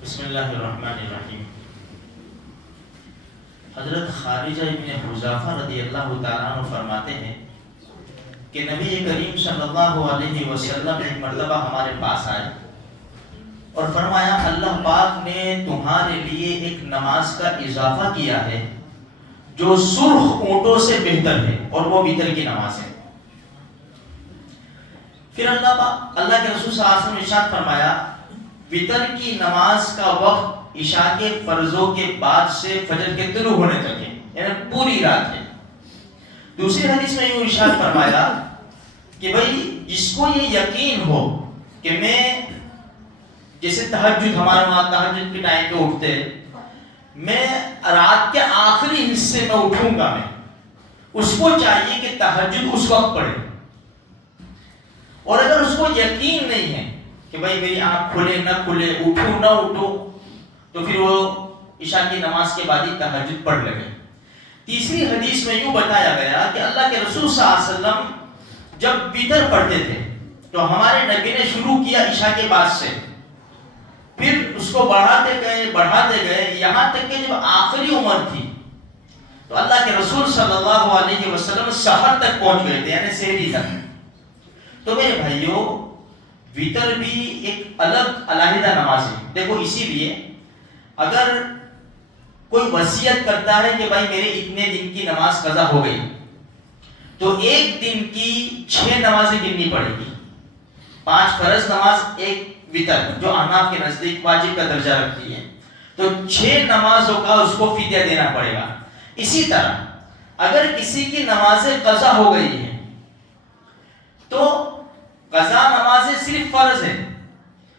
بسم اللہ الرحمن الرحیم۔ حضرت خارجہ ابن حذافہ رضی اللہ تعالیٰ عنہ فرماتے ہیں کہ نبی کریم صلی اللہ علیہ وسلم ایک مرتبہ ہمارے پاس آئے اور فرمایا اللہ پاک نے تمہارے لیے ایک نماز کا اضافہ کیا ہے جو سرخ اونٹوں سے بہتر ہے، اور وہ وتر کی نماز ہے۔ پھر اللہ کے رسول صلی اللہ علیہ وسلم نے ارشاد فرمایا وتر کی نماز کا وقت عشاء کے فرضوں کے بعد سے فجر کے طلوع ہونے تک ہے، یعنی پوری رات ہے۔ دوسری حدیث میں یوں ارشاد فرمایا کہ بھائی جس کو یہ یقین ہو کہ میں جیسے تہجد، ہمارے وہاں تہجد کے ٹائم پہ اٹھتے، میں رات کے آخری حصے میں اٹھوں گا، میں اس کو چاہیے کہ تہجد اس وقت پڑھے۔ اور اگر اس کو یقین نہیں ہے کہ بھائی میری آنکھ کھلے نہ کھلے، اٹھوں نہ اٹھوں، تو پھر وہ عشاء کی نماز کے بعد ہی تہجد پڑھ لگے۔ تیسری حدیث میں یوں بتایا گیا کہ اللہ کے رسول صلی اللہ علیہ وسلم جب وتر پڑھتے تھے تو ہمارے نبی نے شروع کیا عشاء کے بعد سے، پھر اس کو بڑھاتے گئے یہاں تک کہ جب آخری عمر تھی تو اللہ کے رسول صلی اللہ علیہ وسلم سحر تک پہنچ گئے تھے، یعنی سحری تک۔ تو میرے بھائیوں، وتر بھی ایک علیحدہ نماز ہے۔ دیکھو اسی لیے اگر کوئی وصیت کرتا ہے کہ بھائی میرے اتنے دن کی نماز قضا ہو گئی تو ایک دن کی 6 نمازیں گننی پڑے گی، 5 فرض نماز، ایک وتر جو احناف کے نزدیک واجب کا درجہ رکھتی ہے، تو 6 نمازوں کا اس کو فدیہ دینا پڑے گا۔ اسی طرح اگر کسی کی نمازیں قضا ہو گئی ہیں تو قضا نمازیں صرف فرض ہے،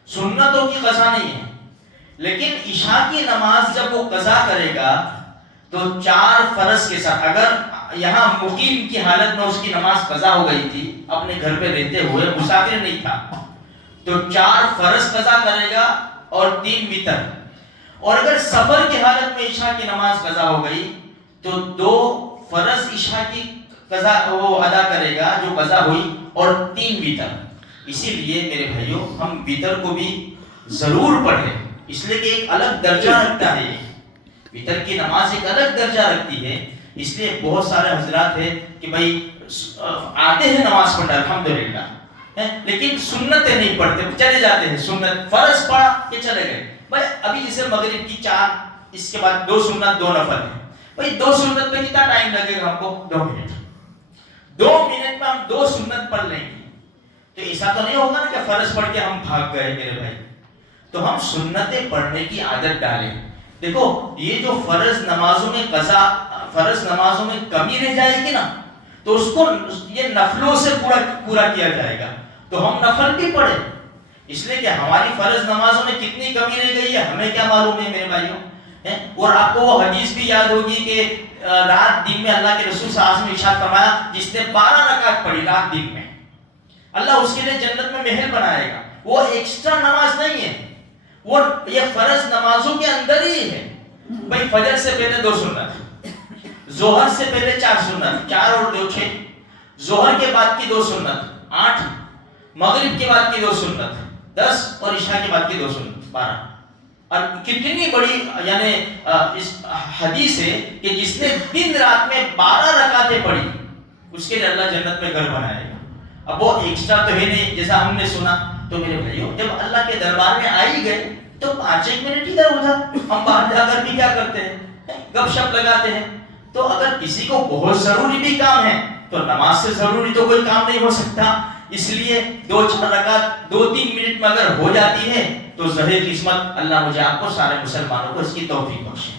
سنتوں کی قضا نہیں ہے، لیکن عشاء کی نماز جب وہ قضا کرے گا تو 4 فرض کے ساتھ، اگر یہاں مقیم کی حالت میں اس کی نماز قضا ہو گئی تھی، اپنے گھر پہ رہتے ہوئے مسافر نہیں تھا، تو 4 فرض قضا کرے گا اور 3 وتر۔ اور اگر سفر کی حالت میں عشاء کی نماز قضا ہو گئی تو 2 فرض عشاء کی قضا وہ ادا کرے گا جو قضا ہوئی، اور 3 وتر۔ اسی لیے میرے بھائیوں ہم وتر کو بھی ضرور پڑھیں، اس لیے کہ ایک الگ درجہ رکھتا ہے، وتر کی نماز ایک الگ درجہ رکھتی ہے۔ اس لیے بہت سارے حضرات ہیں کہ بھائی آتے ہیں نماز پڑھنا الحمدللہ، لیکن سنتیں نہیں پڑھتے، چلے جاتے ہیں، سنت فرض پڑھا کہ چلے گئے۔ بھائی ابھی جیسے مغرب کی 4، اس کے بعد 2 سنت 2 نفل ہیں، بھائی 2 سنت میں کتنا ٹائم لگے گا ہم کو؟ 2 منٹ۔ 2 منٹ میں ہم 2 سنت پڑھ لیں گے تو ایسا تو نہیں ہوگا نا کہ فرض پڑھ کے ہم بھاگ گئے میرے بھائی۔ تو ہم سنتیں پڑھنے کی عادت ڈالیں۔ دیکھو یہ جو فرض نمازوں میں کمی رہ جائے گی نا تو اس کو یہ نفلوں سے پورا کیا جائے گا، تو ہم نفل بھی پڑھیں، اس لیے کہ ہماری فرض نمازوں میں کتنی کمی رہ گئی ہے ہمیں کیا معلوم ہے میرے بھائیوں۔ اور آپ کو وہ حدیث بھی یاد ہوگی کہ رات دن میں اللہ کے رسول صلی اللہ علیہ وسلم نے ارشاد فرمایا جس نے 12 رکعت پڑھی رات دن میں، اللہ اس کے لیے جنت میں محل بنائے گا۔ وہ ایکسٹرا نماز نہیں ہے، وہ یہ فرض نمازوں کے اندر ہی ہے۔ بھائی فجر سے پہلے 2 سنت، ظہر سے پہلے 4 سنت، 4 اور 2 6، ظہر کے بعد کی 2 سنت 8، مغرب کے بعد کی 2 سنت 10، اور عشاء کے بعد کی 2 سنت 12۔ اور کتنی بڑی یعنی اس حدیث ہے کہ جس نے دن رات میں 12 رکعتیں پڑھی اس کے لیے اللہ جنت میں گھر بنائے گا۔ اب وہ ایکسٹرا تو ہے نہیں جیسا ہم نے سنا۔ تو میرے بھائیوں جب اللہ کے دربار میں آئی گئے تو 5-1 منٹ ادھر ادھر ہم باہر جا کر بھی کیا کرتے ہیں، گپ شپ لگاتے ہیں۔ تو اگر کسی کو بہت ضروری بھی کام ہے تو نماز سے ضروری تو کوئی کام نہیں ہو سکتا، اس لیے 2-4 رکعت 2-3 منٹ میں اگر ہو جاتی ہے تو ظاہر قسمت، اللہ مجھے آپ کو سارے مسلمانوں کو اس کی توفیق بخشے۔